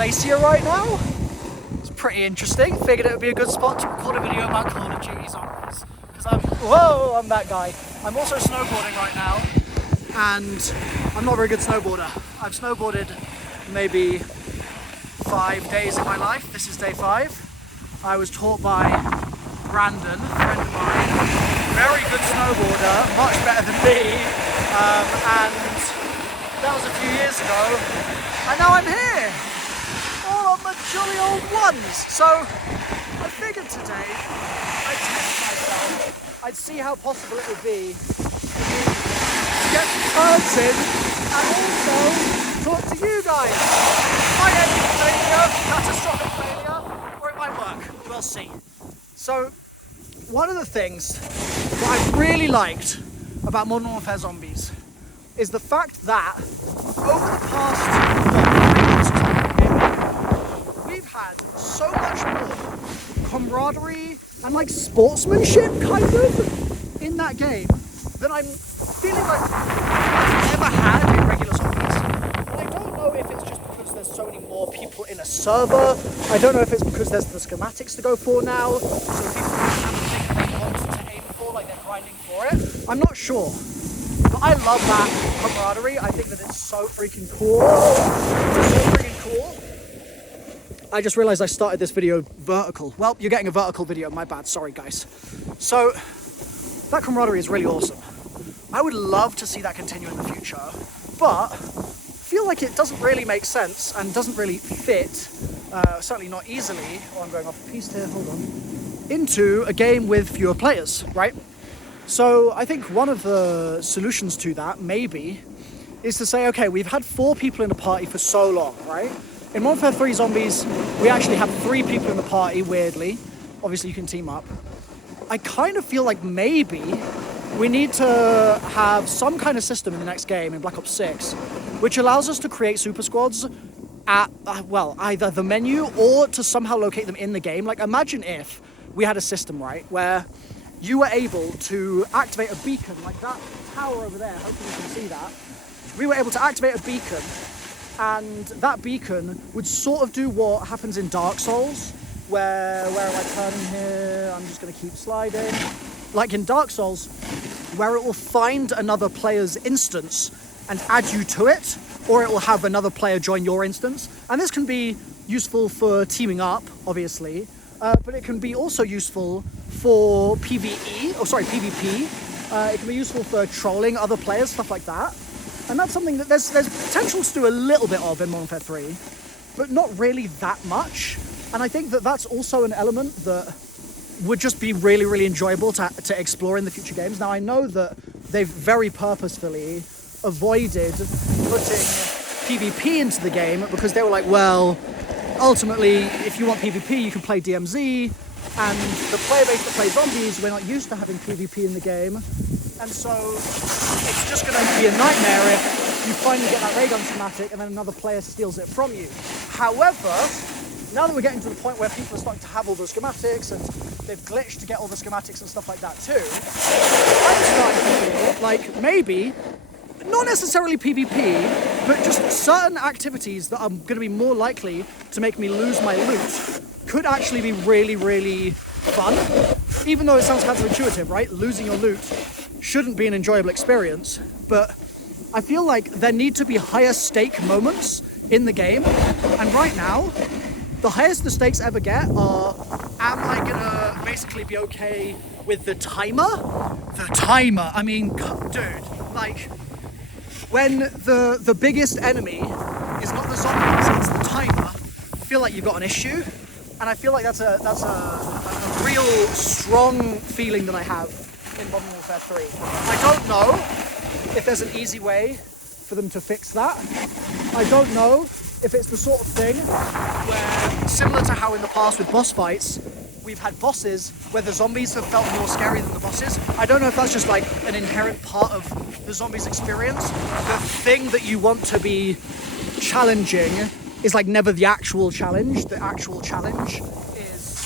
glacier right now. It's pretty interesting. Figured it would be a good spot to record a video about Call of Duty Zombies. Because I'm that guy. I'm also snowboarding right now, and I'm not a very good snowboarder. I've snowboarded maybe 5 days in my life. This is day 5. I was taught by Brandon, a friend of mine, very good snowboarder, much better than me, and that was a few years ago, and now I'm here, all on the jolly old ones. So I figured today I'd test myself, I'd see how possible it would be to get some turns in, and also talk to you guys. It might end in failure, catastrophic failure, or it might work, we'll see. So, one of the things that I really liked about Modern Warfare Zombies is the fact that over the past 4 years, we've had so much more camaraderie and like sportsmanship kind of in that game than I'm feeling like I've ever had in regular Zombies. And I don't know if it's just because there's so many more people in a server. I don't know if it's because there's the schematics to go for now, so people have a thing they want to aim for, like they're grinding for it. I'm not sure. But I love that camaraderie. I think that it's so freaking cool. I just realized I started this video vertical. Well, you're getting a vertical video, my bad, sorry guys. So, that camaraderie is really awesome. I would love to see that continue in the future, but I feel like it doesn't really make sense and doesn't really fit, certainly not easily, oh I'm going off a piece here, hold on, into a game with fewer players, right? So I think one of the solutions to that, maybe, is to say, okay, we've had 4 people in a party for so long, right? In Modern Warfare 3 Zombies, we actually have 3 people in the party, weirdly. Obviously you can team up. I kind of feel like maybe we need to have some kind of system in the next game, in Black Ops 6, which allows us to create super squads at, well, either the menu or to somehow locate them in the game. Like, imagine if we had a system, right, where you were able to activate a beacon, like that tower over there, hopefully you can see that. We were able to activate a beacon, and that beacon would sort of do what happens in Dark Souls, where am I turning here? I'm just going to keep sliding. Like in Dark Souls, where it will find another player's instance and add you to it, or it will have another player join your instance. And this can be useful for teaming up, obviously, but it can be also useful for PvP. It can be useful for trolling other players, stuff like that. And that's something that there's potential to do a little bit of in Modern Warfare 3, but not really that much. And I think that that's also an element that would just be really, really enjoyable to explore in the future games. Now, I know that they've very purposefully avoided putting PvP into the game because they were like, well, ultimately, if you want PvP, you can play DMZ, and the player base that plays Zombies, we're not used to having PvP in the game, and so it's just going to be a nightmare if you finally get that ray gun schematic and then another player steals it from you. However, now that we're getting to the point where people are starting to have all the schematics and they've glitched to get all the schematics and stuff like that too, I'm starting to feel like maybe, not necessarily PvP, but just certain activities that are going to be more likely to make me lose my loot could actually be really, really fun. Even though it sounds counterintuitive, right? Losing your loot shouldn't be an enjoyable experience, but I feel like there need to be higher stake moments in the game, and right now, the highest the stakes ever get are, am I gonna basically be okay with the timer? The timer, I mean, dude, like, when the biggest enemy is not the zombies, it's the timer, I feel like you've got an issue, and I feel like that's a real strong feeling that I have in Modern Warfare 3. I don't know if there's an easy way for them to fix that. I don't know if it's the sort of thing where, similar to how in the past with boss fights, we've had bosses where the zombies have felt more scary than the bosses. I don't know if that's just like an inherent part of the zombies experience. The thing that you want to be challenging is like never the actual challenge. The actual challenge is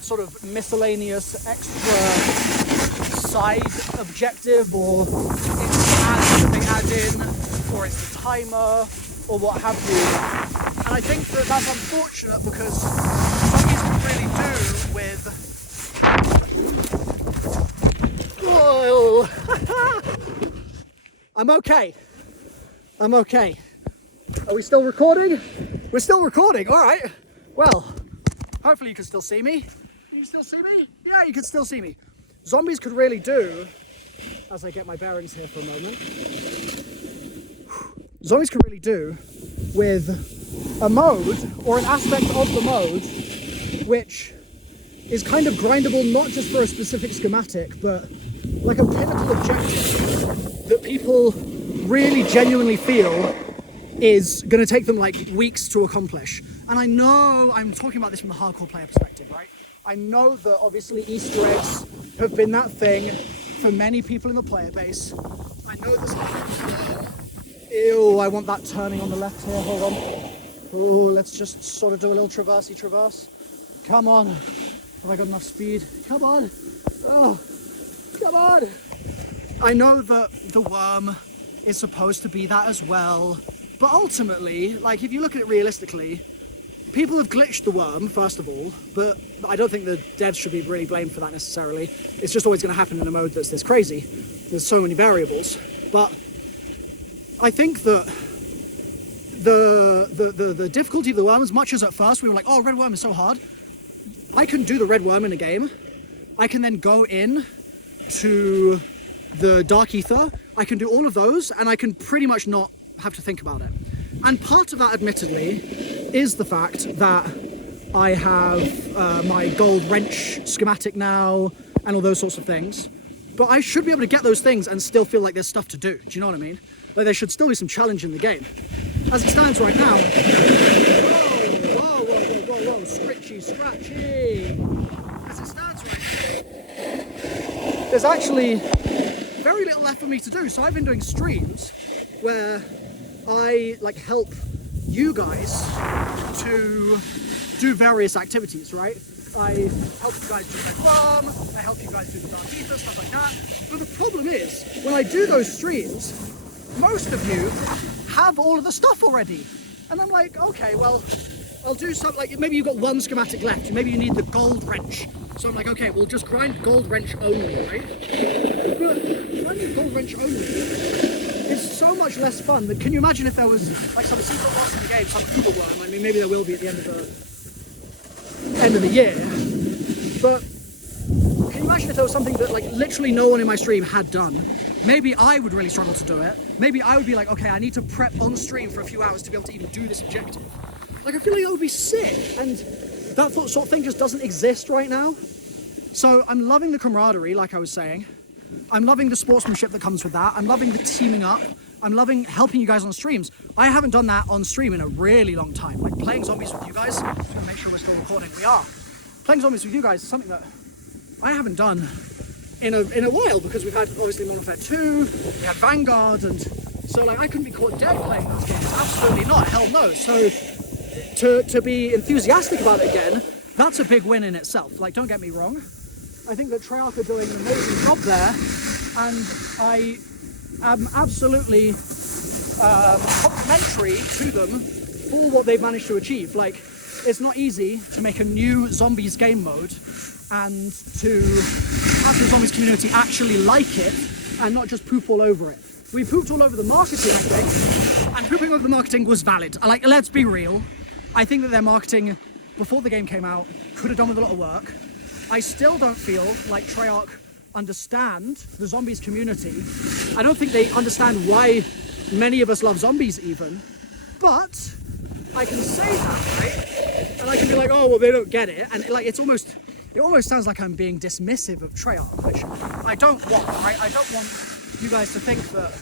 sort of miscellaneous extra side objective, or it's the ads that they add in, or it's the timer, or what have you. And I think that that's unfortunate because zombies can really do with... Oh. I'm okay. I'm okay. Are we still recording? We're still recording, all right. Well, hopefully you can still see me. You can still see me? Yeah, you can still see me. Zombies could really do, as I get my bearings here for a moment, zombies could really do with a mode or an aspect of the mode which is kind of grindable, not just for a specific schematic, but like a pinnacle objective that people really genuinely feel is going to take them like weeks to accomplish. And I know I'm talking about this from the hardcore player perspective, right? I know that obviously Easter eggs have been that thing for many people in the player base. I know there's ew, I want that turning on the left here, hold on. Oh, let's just sort of do a little traverse. Come on. Have I got enough speed? Come on. Oh, come on. I know that the worm is supposed to be that as well, but ultimately, like if you look at it realistically, people have glitched the worm, first of all, but I don't think the devs should be really blamed for that necessarily. It's just always going to happen in a mode that's this crazy. There's so many variables. But I think that the difficulty of the worm, as much as at first we were like, oh, red worm is so hard, I can do the red worm in a game. I can then go in to the dark ether. I can do all of those, and I can pretty much not have to think about it. And part of that, admittedly, is the fact that I have my gold wrench schematic now and all those sorts of things. But I should be able to get those things and still feel like there's stuff to do. Do you know what I mean? Like there should still be some challenge in the game. As it stands right now, whoa, scratchy. As it stands right now, there's actually very little left for me to do. So I've been doing streams where I like help you guys to do various activities, right? I help you guys do my farm, I help you guys do the dark ether, stuff like that. But the problem is, when I do those streams, most of you have all of the stuff already. And I'm like, okay, well, I'll do something like, maybe you've got one schematic left, maybe you need the gold wrench. So I'm like, okay, we'll just grind gold wrench only, right? But grinding gold wrench only is so much less fun. Than, can you imagine if there was like some secret boss in the game, some evil worm? I mean, maybe there will be at the end of the year. But can you imagine if there was something that like literally no one in my stream had done? Maybe I would really struggle to do it. Maybe I would be like, okay, I need to prep on stream for a few hours to be able to even do this objective. Like, I feel like that would be sick. And that sort of thing just doesn't exist right now. So I'm loving the camaraderie, like I was saying. I'm loving the sportsmanship that comes with that. I'm loving the teaming up. I'm loving helping you guys on streams. I haven't done that on stream in a really long time. Like playing zombies with you guys. I'm just gonna make sure we're still recording. We are. Playing zombies with you guys is something that I haven't done in a while, because we've had obviously Modern Warfare 2, we had Vanguard, and so like I couldn't be caught dead playing those games. Absolutely not. Hell no. So to be enthusiastic about it again, that's a big win in itself. Like, don't get me wrong. I think that Treyarch are doing an amazing job there, and I am absolutely complimentary to them for what they've managed to achieve. Like, it's not easy to make a new zombies game mode and to have the zombies community actually like it and not just poop all over it. We pooped all over the marketing, I think, and pooping over the marketing was valid. Like, let's be real. I think that their marketing before the game came out could have done with a lot of work. I still don't feel like Treyarch understand the zombies community. I don't think they understand why many of us love zombies even, but I can say that, right? And I can be like, oh, well, they don't get it. And like, it almost sounds like I'm being dismissive of Treyarch, which I don't want, right? I don't want you guys to think that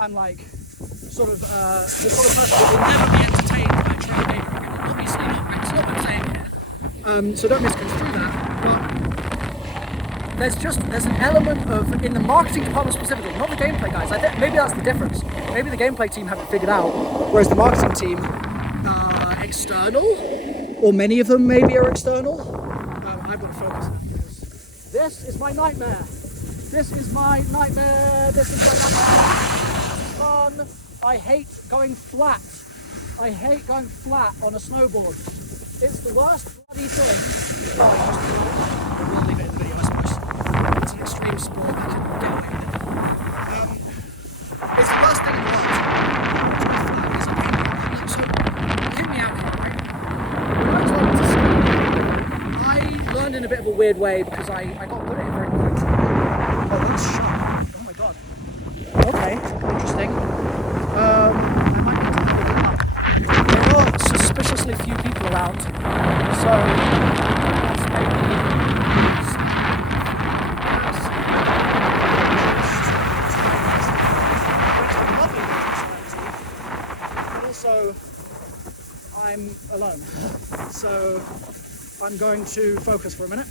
I'm like sort of the sort of person that will never be entertained by Treyarch gaming. Obviously not, right? It's not what I'm saying here. So don't misconstrue that. But there's an element of, in the marketing department specifically, not the gameplay guys. I think maybe that's the difference. Maybe the gameplay team haven't figured out, whereas the marketing team are external, or many of them maybe are external. I've got to focus on that because this is my nightmare. This is my nightmare. This is my nightmare. This is fun. I hate going flat. I hate going flat on a snowboard. It's the worst bloody thing. We'll leave it in the video, I suppose. It's an extreme sport, I can get away with it. It's the worst thing in the world. It's a pain in the ass. So, hear me out here, right? When I was learning to ski, I learned in a bit of a weird way because I got good at it very quickly. Oh, that's sharp. Oh my god. Okay, interesting. I might need to have a look up. There are suspiciously few people around, so that's maybe. Also, I'm alone, so I'm going to focus for a minute.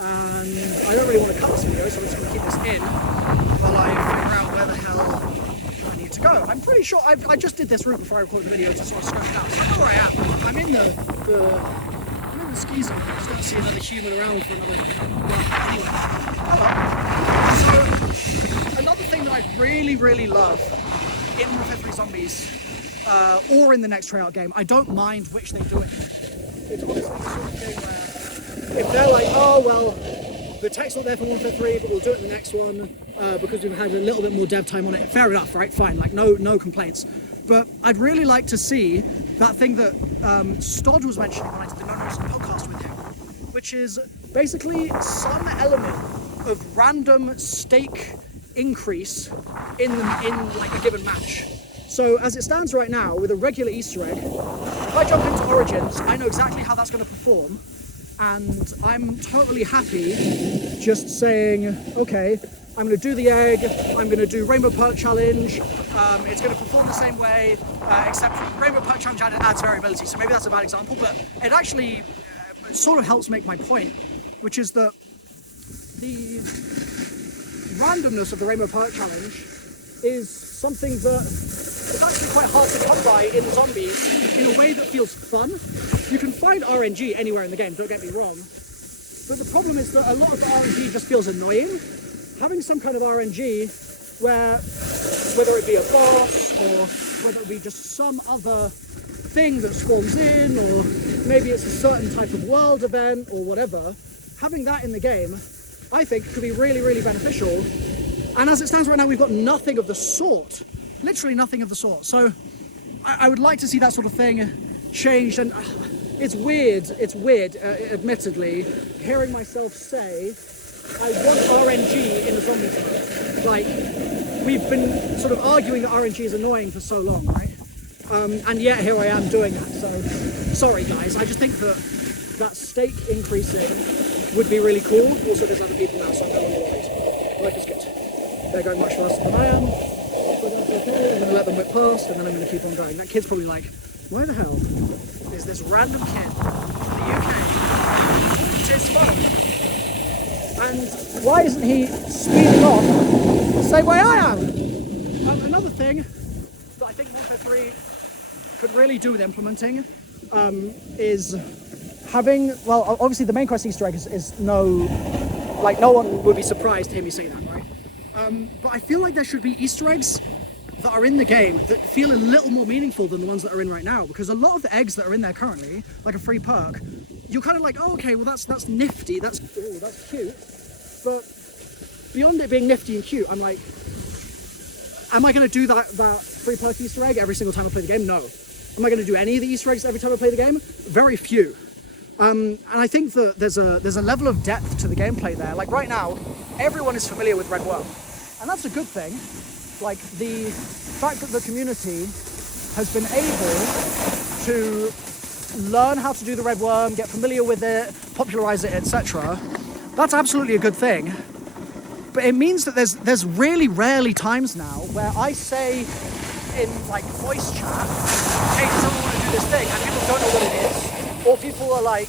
And I don't really want to cut this video, so I'm just going to keep this in while I figure out where the hell I need to go. I'm pretty sure I just did this route before I recorded the video to sort of scope it out. So I know where I am. I'm in the ski zone. I just don't see another human around for another. Anyway. So another thing that I really love in MW3 Zombies or in the next tryout game, I don't mind which they do it. It's honestly the sort of thing where if they're like, oh well, the tech's not there for 1.3, but we'll do it in the next one because we've had a little bit more dev time on it. Fair enough, right? Fine, like no complaints. But I'd really like to see that thing that Stod was mentioning when I did the No Notes podcast with him, which is basically some element of random stake increase in like a given match. So as it stands right now, with a regular Easter egg, if I jump into Origins, I know exactly how that's going to perform. And I'm totally happy just saying, okay, I'm going to do the egg, I'm going to do Rainbow Perk Challenge, it's going to perform the same way, except Rainbow Perk Challenge adds variability, so maybe that's a bad example, but it actually sort of helps make my point, which is that the randomness of the Rainbow Perk Challenge is something that is actually quite hard to come by in zombies in a way that feels fun. You can find RNG anywhere in the game, don't get me wrong, but the problem is that a lot of the RNG just feels annoying. Having some kind of RNG where, whether it be a boss or whether it be just some other thing that spawns in, or maybe it's a certain type of world event or whatever, having that in the game, I think could be really beneficial. And as it stands right now, we've got nothing of the sort, literally nothing of the sort. So I would like to see that sort of thing changed. And it's weird, admittedly, hearing myself say, I want RNG in the zombie mode. Like, we've been sort of arguing that RNG is annoying for so long, right? And yet here I am doing that, so sorry guys. I just think that stake increasing would be really cool. Also, there's other people now, so I'm no longer worried. Life is good. They're going much faster than I am. I'm going to let them whip past, and then I'm going to keep on going. That kid's probably like, why the hell is this random kid from the UK? It's fun. And why isn't he speeding off the same way I am? Another thing that I think 1.3 could really do with implementing is having, well, obviously the main quest Easter egg is no one would be surprised to hear me say that, right? But I feel like there should be Easter eggs that are in the game that feel a little more meaningful than the ones that are in right now, because a lot of the eggs that are in there currently, like a free perk, you're kind of like, oh, okay, well that's nifty, that's cute, but beyond it being nifty and cute, I'm like, am I going to do that free perk Easter egg every single time I play the game? No. Am I going to do any of the Easter eggs every time I play the game? Very few. And I think that there's a level of depth to the gameplay there. Like right now, everyone is familiar with Red Worm, and that's a good thing. Like the fact that the community has been able to learn how to do the Red Worm, get familiar with it, popularize it, etc. That's absolutely a good thing. But it means that there's really rarely times now where I say in like voice chat, hey, does someone want to do this thing? And people don't know what it is. Or people are like,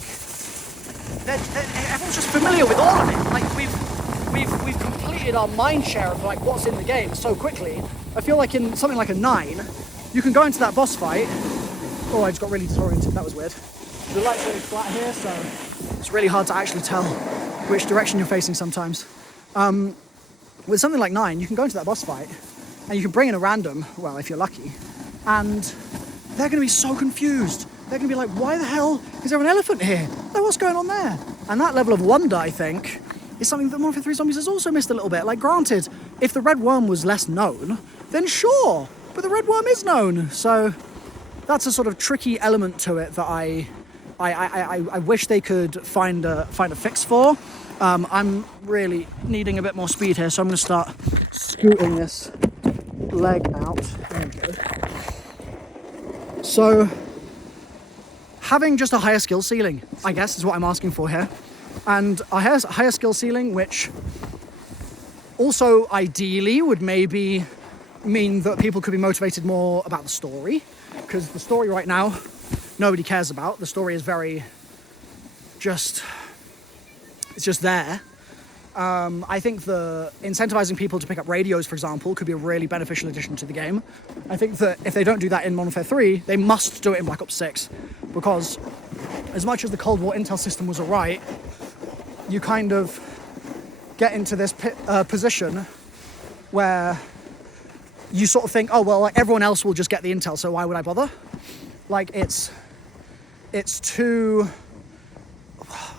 everyone's just familiar with all of it. Like we've completed our mind share of like what's in the game so quickly. I feel like in something like a 9, you can go into that boss fight. Oh, I just got really disoriented, that was weird. The light's really flat here, so it's really hard to actually tell which direction you're facing sometimes. With something like 9, you can go into that boss fight and you can bring in a random, well, if you're lucky, and they're going to be so confused. They're going to be like, why the hell is there an elephant here? Like, what's going on there? And that level of wonder, I think, is something that Modern Warfare 3 Zombies has also missed a little bit. Like, granted, if the red worm was less known, then sure, but the red worm is known. So that's a sort of tricky element to it that I wish they could find a fix for. I'm really needing a bit more speed here, so I'm going to start scooting this leg out. There we go. So, having just a higher skill ceiling, I guess, is what I'm asking for here. And a higher skill ceiling, which also ideally would maybe mean that people could be motivated more about the story. Because the story right now, nobody cares about. The story is very it's just there. I think the incentivizing people to pick up radios, for example, could be a really beneficial addition to the game. I think that if they don't do that in Modern Warfare 3, they must do it in Black Ops 6, because as much as the Cold War intel system was alright, you kind of get into this position where you sort of think, oh, well, like, everyone else will just get the intel, so why would I bother? Like, it's too...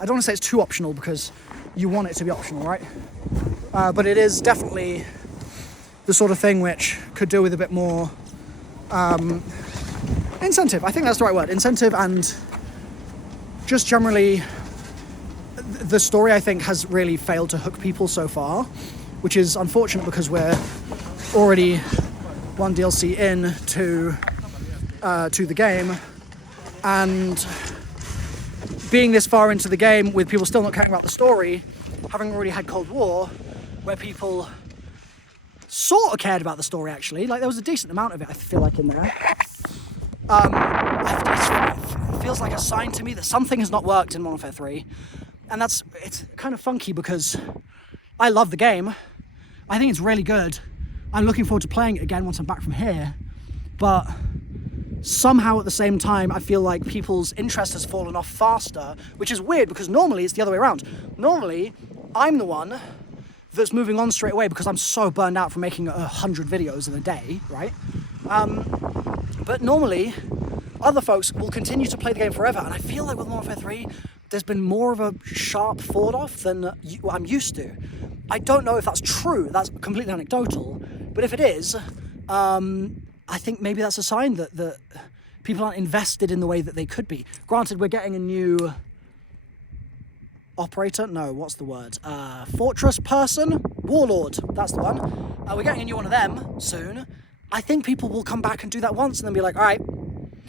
I don't want to say it's too optional, because you want it to be optional, right? But it is definitely the sort of thing which could do with a bit more incentive. I think that's the right word. Incentive, and just generally the story, I think, has really failed to hook people so far, which is unfortunate because we're already one DLC in to the game, and being this far into the game with people still not caring about the story, having already had Cold War, where people sort of cared about the story, actually. Like, there was a decent amount of it, I feel like, in there. It feels like a sign to me that something has not worked in Modern Warfare 3. And it's kind of funky, because I love the game. I think it's really good. I'm looking forward to playing it again once I'm back from here. But somehow at the same time, I feel like people's interest has fallen off faster, which is weird, because normally it's the other way around. Normally, I'm the one that's moving on straight away because I'm so burned out from making 100 videos in a day, right? But normally, other folks will continue to play the game forever, and I feel like with Modern Warfare 3, there's been more of a sharp fall off than I'm used to. I don't know if that's true, that's completely anecdotal, but if it is, I think maybe that's a sign that people aren't invested in the way that they could be. Granted, we're getting a new operator. No, what's the word? Fortress person? Warlord, that's the one. We're getting a new one of them soon. I think people will come back and do that once and then be like, all right,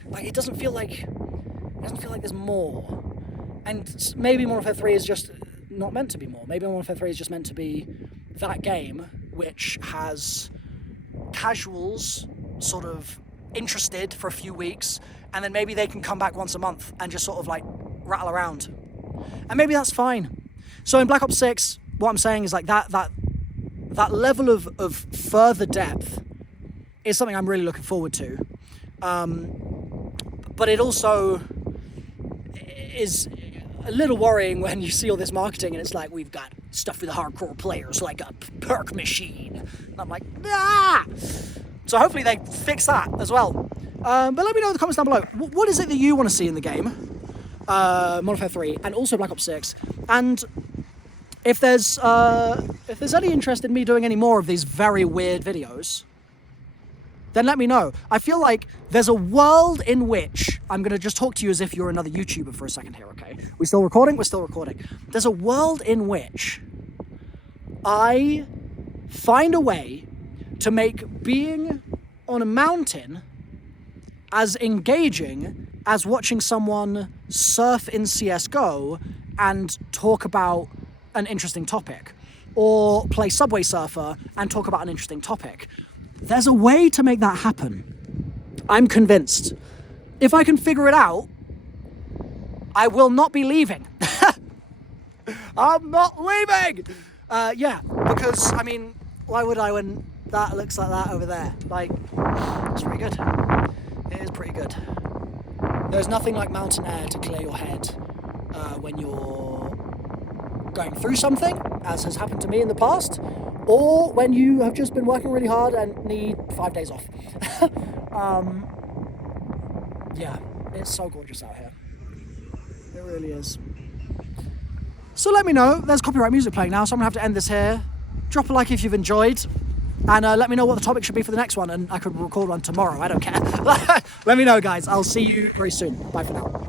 like, it doesn't feel like there's more. And maybe Modern Warfare 3 is just not meant to be more. Maybe Modern Warfare 3 is just meant to be that game which has casuals sort of interested for a few weeks, and then maybe they can come back once a month and just sort of like rattle around, and maybe that's fine. So in Black Ops 6, what I'm saying is like that level of further depth is something I'm really looking forward to, but it also is a little worrying when you see all this marketing and it's like, we've got stuff for the hardcore players, like a perk machine, and I'm like, ah! So hopefully they fix that as well. But let me know in the comments down below. What is it that you want to see in the game? Modern Warfare 3 and also Black Ops 6. And if there's any interest in me doing any more of these very weird videos, then let me know. I feel like there's a world in which, I'm going to just talk to you as if you're another YouTuber for a second here, okay? We still recording? We're still recording. There's a world in which I find a way to make being on a mountain as engaging as watching someone surf in CSGO and talk about an interesting topic, or play Subway Surfer and talk about an interesting topic. There's a way to make that happen. I'm convinced. If I can figure it out, I will not be leaving. I'm not leaving! Yeah, because, I mean, why would I when that looks like that over there? Like, it's pretty good. It is pretty good. There's nothing like mountain air to clear your head when you're going through something, as has happened to me in the past, or when you have just been working really hard and need 5 days off. yeah, it's so gorgeous out here. It really is. So let me know. There's copyright music playing now, so I'm gonna have to end this here. Drop a like if you've enjoyed, and let me know what the topic should be for the next one, and I could record one tomorrow. I don't care. Let me know, guys. I'll see you very soon. Bye for now.